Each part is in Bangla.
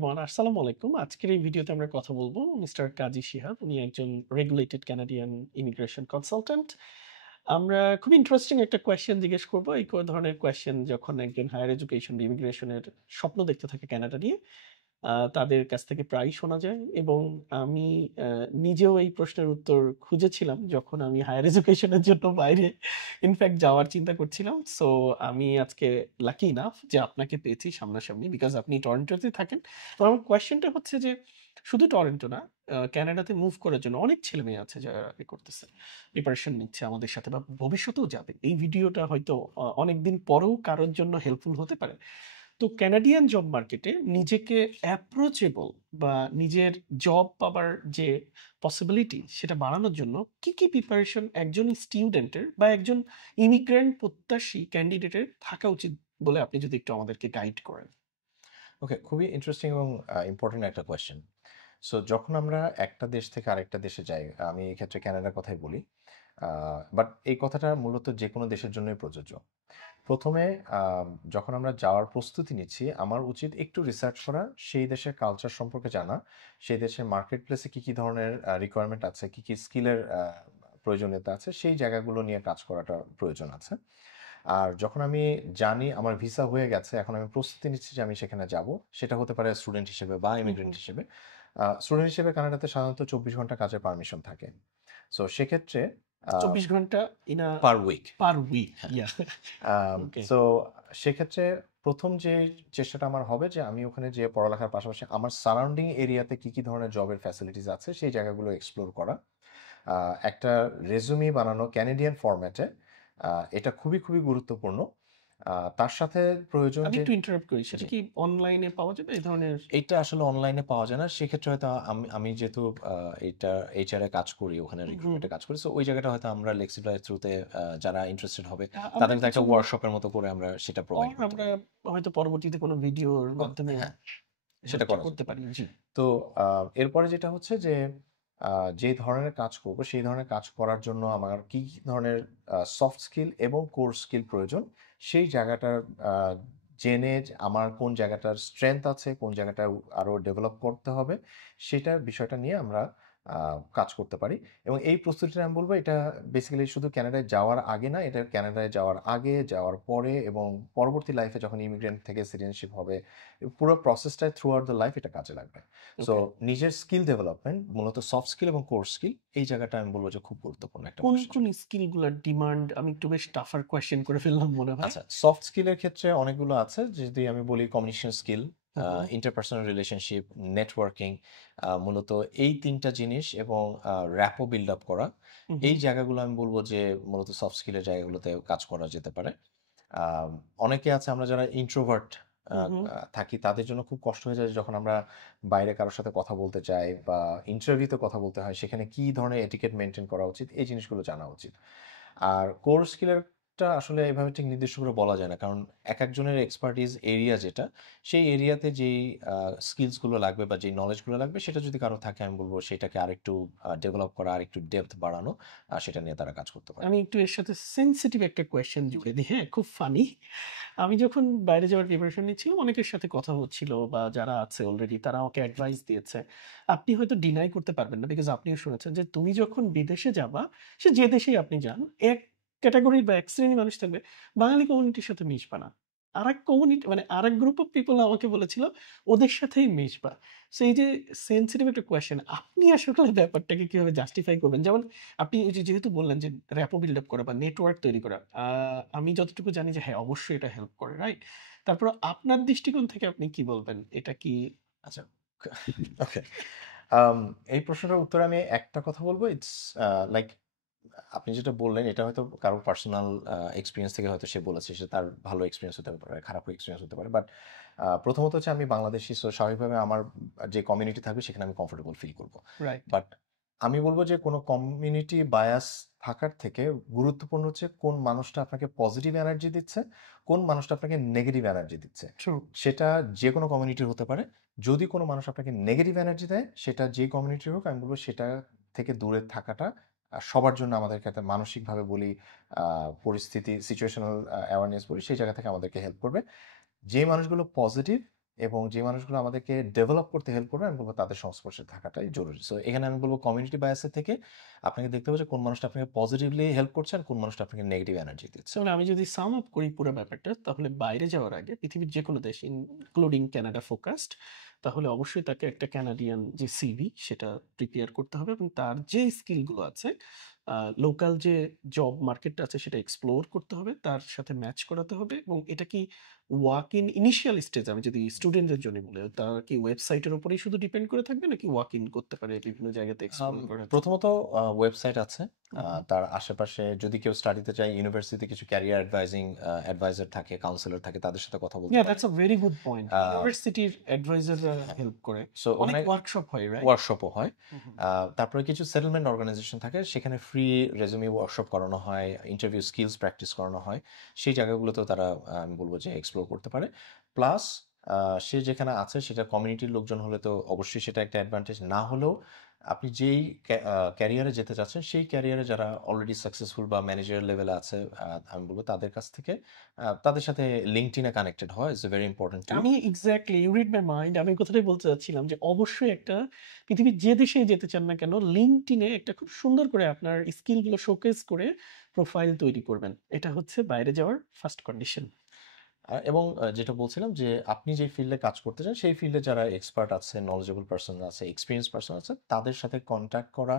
এভরিওয়ান, আসসালামু আলাইকুম। আজকের এই ভিডিওতে আমরা কথা বলবো মিস্টার কাজী শিহাব। উনি একজন রেগুলেটেড কানাডিয়ান ইমিগ্রেশন কনসালট্যান্ট। আমরা খুব ইন্টারেস্টিং একটা কোয়েশ্চেন জিজ্ঞেস করব। এই ধরনের কোয়েশ্চেন যখন একজন হায়ার এডুকেশন বা ইমিগ্রেশনের স্বপ্ন দেখতে থাকে কানাডা নিয়ে, তাদের কাছ থেকে প্রায়ই শোনা যায় এবং আমি নিজেও এই প্রশ্নের উত্তর খুঁজেছিলাম যখন আমি হায়ার এডুকেশনের জন্য বাইরে ইনফ্যাক্ট যাওয়ার চিন্তা করছিলাম। সো আমি আজকে লাকি ইনাফ যে আপনাকে পেয়েছি সামনাসামনি, বিকজ আপনি টরন্টোতে থাকেন। তো আমার কোয়েশ্চেনটা হচ্ছে যে শুধু টরন্টো না, কানাডাতে মুভ করার জন্য অনেক ছেলে মেয়ে আছে যারা করতেছে, প্রিপারেশন নিচ্ছে আমাদের সাথে বা ভবিষ্যতেও যাবে। এই ভিডিওটা হয়তো অনেকদিন পরেও কারোর জন্য হেল্পফুল হতে পারে। তো কানাডিয়ান জব মার্কেটে নিজেকে অ্যাপ্রোচেবল বা নিজের জব পাবার যে পসিবিলিটি সেটা বাড়ানোর জন্য কি কি প্রিপারেশন একজন স্টুডেন্টের বা একজন ইমিগ্রেন্ট প্রত্যাশী ক্যান্ডিডেটের থাকা উচিত বলে আপনি যদি একটু আমাদেরকে গাইড করেন। ওকে, খুবই ইন্টারেস্টিং এবং ইম্পর্টেন্ট একটা কোয়েশ্চেন। সো যখন আমরা একটা দেশ থেকে আরেকটা দেশে যাই, আমি এই ক্ষেত্রে কানাডার কথাই বলি, বাট এই কথাটা মূলত যে কোনো দেশের জন্যই প্রযোজ্য। প্রথমে যখন আমরা যাওয়ার প্রস্তুতি নিচ্ছি, আমার উচিত একটু রিসার্চ করা, সেই দেশের কালচার সম্পর্কে জানা, সেই দেশের মার্কেট প্লেসে কী কী ধরনের রিকোয়ারমেন্ট আছে, কী কী স্কিলের প্রয়োজনীয়তা আছে, সেই জায়গাগুলো নিয়ে কাজ করাটা প্রয়োজন আছে। আর যখন আমি জানি আমার ভিসা হয়ে গেছে, এখন আমি প্রস্তুতি নিচ্ছি যে আমি সেখানে যাব, সেটা হতে পারে স্টুডেন্ট হিসেবে বা ইমিগ্রেন্ট হিসেবে। স্টুডেন্ট হিসেবে কানাডাতে সাধারণত 24 ঘন্টা কাজের পারমিশন থাকে। সো সেক্ষেত্রে 24 ঘন্টা in a per week. Per week, হ্যাঁ। ইয়া। ওকে। সো সেক্ষেত্রে প্রথম যে চেষ্টাটা আমার হবে যে আমি ওখানে যে পড়ালেখার পাশাপাশি আমার সারাউন্ডিং এরিয়াতে কী কী ধরনের জবের ফ্যাসিলিটিস আছে সেই জায়গাগুলো এক্সপ্লোর করা। একটা রেজুমি বানানো ক্যানাডিয়ান ফরম্যাটে, এটা খুবই খুবই গুরুত্বপূর্ণ। তার সাথে প্রয়োজন আমি যে একটু ইন্টারাপ্ট করি, সেটা জি, কি অনলাইনে পাওয়া যাবে এই ধরনের? এইটা আসলে অনলাইনে পাওয়া যায় না। সেক্ষেত্রে হয়তো আমি যেহেতু এইটা এইচআর এ কাজ করি, ওখানে হুম। রিক্রুটমেন্টে কাজ করি। সো ওই জায়গাটা হয়তো আমরা লেক্সিপ্লাই থ্রুতে যারা ইন্টারেস্টেড হবে আমরা তাদের মতো একটা কিছু ওয়ার্কশপের মতো করে আমরা সেটা প্রোভাইড করতে আমরা পারি। হয়তো পরবর্তীতে কোনো ভিডিওর মাধ্যমে হ্যাঁ, সেটা হেল্পটা করা করতে যেতে পারি। পারে। জি। তো এরপরে যেটা হচ্ছে যে যে ধরনের কাজ করব সেই ধরনের কাজ করার জন্য আমার কি কি ধরনের সফট স্কিল এবং কোর স্কিল প্রয়োজন, সেই জায়গাটার জেনে আমার কোন জায়গাটার স্ট্রেংথ আছে, কোন জায়গাটা আরও ডেভেলপ করতে হবে, সেটার বিষয়টা নিয়ে আমরা কাজ করতে পারি। এবং এই প্রস্তুতিটা আমি বলবো এটা বেসিক্যালি শুধু ক্যানাডায় যাওয়ার আগে না, এটা ক্যানাডায় যাওয়ার আগে, যাওয়ার পরে এবং পরবর্তী লাইফে যখন ইমিগ্রেন্ট থেকে সিটিজেনশিপ হবে, পুরো প্রসেসটায় থ্রু আউট দ্য লাইফ এটা কাজে লাগবে। So okay. নিজের স্কিল ডেভেলপমেন্ট, মূলত সফট স্কিল এবং কোর স্কিল, এই জায়গাটা আমি বলবো যে খুব গুরুত্বপূর্ণ একটা কোন মানুষের কোন জন্য। স্কিলগুলোর ডিমান্ড? আমি একটু বেশ টাফার কোয়েশ্চেন করে ফেললাম মনে হয়। আচ্ছা, সফট স্কিলের ক্ষেত্রে অনেকগুলো আছে। যদি আমি বলি কমিউনিকেশন স্কিল, হুম। ইন্টারপার্সোনাল রিলেশনশিপ, নেটওয়ার্কিং, মূলত এই ৩টা জিনিস এবং র্যাপো বিল্ড আপ করা, এই হুম। জায়গাগুলো আমি বলব যে মূলত সফট স্কিলের জায়গাগুলোতে কাজ করা যেতে পারে। অনেকে আছে আমরা যারা ইন্ট্রোভার্ট হুম। থাকি, তাদের জন্য খুব কষ্ট হয়ে যায় যখন আমরা বাইরে কারোর সাথে কথা বলতে চাই বা ইন্টারভিউতে কথা বলতে হয়, সেখানে কী ধরনের এটিকেট মেনটেন করা উচিত, এই জিনিসগুলো জানা উচিত। আর কোর স্কিলেরটা আসলে এভাবে ঠিক নির্দিষ্ট করে বলা যায় না, কারণ একজনের এক্সপার্টিজ এরিয়া যেটা, সেই এরিয়াতে যেই স্কিলসগুলো লাগবে বা যেই নলেজগুলো লাগবে, সেটা যদি কারো থাকে আমি বলবো সেটাকে আরেকটু ডেভেলপ করা, আরেকটু ডেপথ বাড়ানো, সেটা নিয়ে তারা কাজ করতে পারে। আমি একটু এর সাথে সেনসিটিভ একটা কোয়েশ্চেন জুড়ে দিই, হ্যাঁ, খুব ফানি। আমি যখন বাইরে যাওয়ার প্রিপারেশন নিচ্ছিলাম, অনেকের সাথে কথা হচ্ছিল বা যারা আছে অলরেডি তারা আমাকে অ্যাডভাইস দিয়েছে। আপনি হয়তো ডিনাই করতে পারবেন না, বিকজ আপনিও শুনেছেন যে তুমি যখন বিদেশে যাবা, সে যে দেশেই আপনি যান, এক ক্যাটাগরির বা এক শ্রেণীর মানুষ থাকবে, বাঙালি কমিউনিটির সাথে মিশবা না। আরেক কমিউনিটি মানে আরেক গ্রুপ অফ পিপল আমাকে বলেছিল ওদের সাথেই মিশবা। সো এই যে সেনসিটিভ একটা কোয়েশ্চেন, আপনি আসলে ব্যাপারটাকে কিভাবে জাস্টিফাই করবেন? যেমন আপনি এই যে যেহেতু বললেন যে র্যাপো বিল্ড আপ করা বা নেটওয়ার্ক তৈরি করা, আমি যতটুকু জানি যে হ্যাঁ, অবশ্যই এটা হেল্প করে, রাইট? তারপর আপনার দৃষ্টিকোণ থেকে আপনি কি বলবেন? এটা কি? আচ্ছা, ওকে। এই প্রশ্নটার উত্তরে আমি একটা কথা বলবো, ইটস লাইক আপনি যেটা বললেন এটা হয়তো কারো পার্সোনাল এক্সপিরিয়েন্স থেকে হয়তো সে বলেছে, সে তার ভালো এক্সপিরিয়েন্স হতে পারে, খারাপ এক্সপিরিয়েন্স হতে পারে। বাট প্রথমত হচ্ছে আমি বাংলাদেশি, সো স্বাভাবিকভাবে আমার যে কমিউনিটি থাকবে সেখানে আমি কমফোর্টেবল ফিল করব। রাইট। বাট আমি বলবো যে কোনো কমিউনিটি বায়াস থাকার থেকে গুরুত্বপূর্ণ হচ্ছে কোন মানুষটা আপনাকে পজিটিভ এনার্জি দিচ্ছে, কোন মানুষটা আপনাকে নেগেটিভ এনার্জি দিচ্ছে। ট্রু। সেটা যে কোনো কমিউনিটির হতে পারে। যদি কোনো মানুষ আপনাকে নেগেটিভ এনার্জি দেয়, সেটা যে কমিউনিটির হোক, আমি বলবো সেটা থেকে দূরে থাকাটা সবার জন্য, আমাদেরকে একটা মানসিকভাবে বলি, পরিস্থিতি সিচুয়েশনাল অ্যাওয়ারনেস বলি, সেই জায়গা থেকে আমাদেরকে হেল্প করবে। যে মানুষগুলো পজিটিভ এবং যে মানুষগুলো আমাদেরকে ডেভেলপ করতে হেল্প করবে আমি বলবো তাদের সংস্পর্শে থাকাটাই জরুরি। সো এখানে আমি বলবো কমিউনিটি বায়াসের থেকে আপনাকে দেখতে হবে যে কোন মানুষটা আপনাকে পজিটিভলি হেল্প করছে আর কোন মানুষটা আপনাকে নেগেটিভ এনার্জি দিচ্ছে। তাহলে আমি যদি সাম আপ করি পুরো ব্যাপারটা, তাহলে বাইরে যাওয়ার আগে পৃথিবীর যে কোনো দেশ ইনক্লুডিং কানাডা ফোকাসড, তাহলে অবশ্যই তাকে একটা কানাডিয়ান যে সিভি সেটা প্রিপেয়ার করতে হবে এবং তার যে স্কিলগুলো আছে লোকাল যে জব মার্কেটটা আছে সেটা এক্সপ্লোর করতে হবে, তার সাথে ম্যাচ করাতে হবে। এবং এটা কি ওয়াক ইন ইনিশিয়াল স্টেজ, আমি যদি স্টুডেন্টদের জন্য বলি, তারা কি ওয়েবসাইটের উপরেই শুধু ডিপেন্ড করে থাকবে নাকি ওয়াক ইন করতে পারে বিভিন্ন জায়গাতে এক্সপ্লোর করে? প্রথমত ওয়েবসাইট আছে, তার আশেপাশে যদি কেউ স্টাডিতে চায় ইউনিভার্সিটিতে কিছু ক্যারিয়ার অ্যাডভাইজার থাকে, কাউন্সিলর থাকে, তাদের সাথে কথা বলতে Yeah, পারে। that's a very good point. ইউনিভার্সিটির অ্যাডভাইজাররা হেল্প করে, সো অনেক অনেক ওয়ার্কশপ হয়, রাইট? ওয়ার্কশপও হয়। তারপরে কিছু সেটেলমেন্ট অর্গানাইজেশন থাকে, সেখানে ফ্রি রেজুমি ওয়ার্কশপ করানো হয়, ইন্টারভিউ স্কিলস প্র্যাকটিস করানো হয়। সেই জায়গাগুলোতেও তারা আমি বলবো যে এক্সপ্লোর করতে পারে। প্লাস সে যেখানে আছে সেটা কমিউনিটির লোকজন হলে তো অবশ্যই সেটা একটা অ্যাডভান্টেজ। না হলেও আপনি যেই ক্যারিয়ারে যেতে চাচ্ছেন সেই ক্যারিয়ারে যারা অলরেডি সাকসেসফুল বা ম্যানেজার লেভেলে আছে, আমি বলবো তাদের কাছ থেকে তাদের সাথে লিঙ্কডইনে কানেক্টেড হয় ইজ ভেরি ইম্পর্টেন্ট। আমি exactly, you read my mind, আমি কথাটাই বলতে চাচ্ছিলাম যে অবশ্যই একটা পৃথিবীর যে দেশেই যেতে চান না কেন, লিঙ্কডইনে একটা খুব সুন্দর করে আপনার স্কিলগুলো শোকেস করে প্রোফাইল তৈরি করবেন। এটা হচ্ছে বাইরে যাওয়ার ফার্স্ট কন্ডিশন। এবং যেটা বলছিলাম যে আপনি যে ফিল্ডে কাজ করতে চান সেই ফিল্ডে যারা এক্সপার্ট আছে, নলেজেবল পারসন আছে, এক্সপিরিয়েন্স পারসন আছে, তাদের সাথে কন্ট্যাক্ট করা,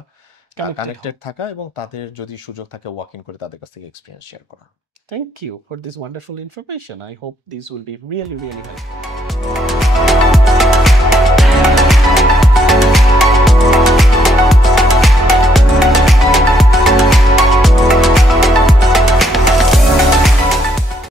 কানেক্টেড থাকা এবং তাদের যদি সুযোগ থাকে ওয়াক ইন করে তাদের কাছ থেকে এক্সপিরিয়েন্স শেয়ার করা। Thank you for this wonderful information. I hope this will be really, really helpful.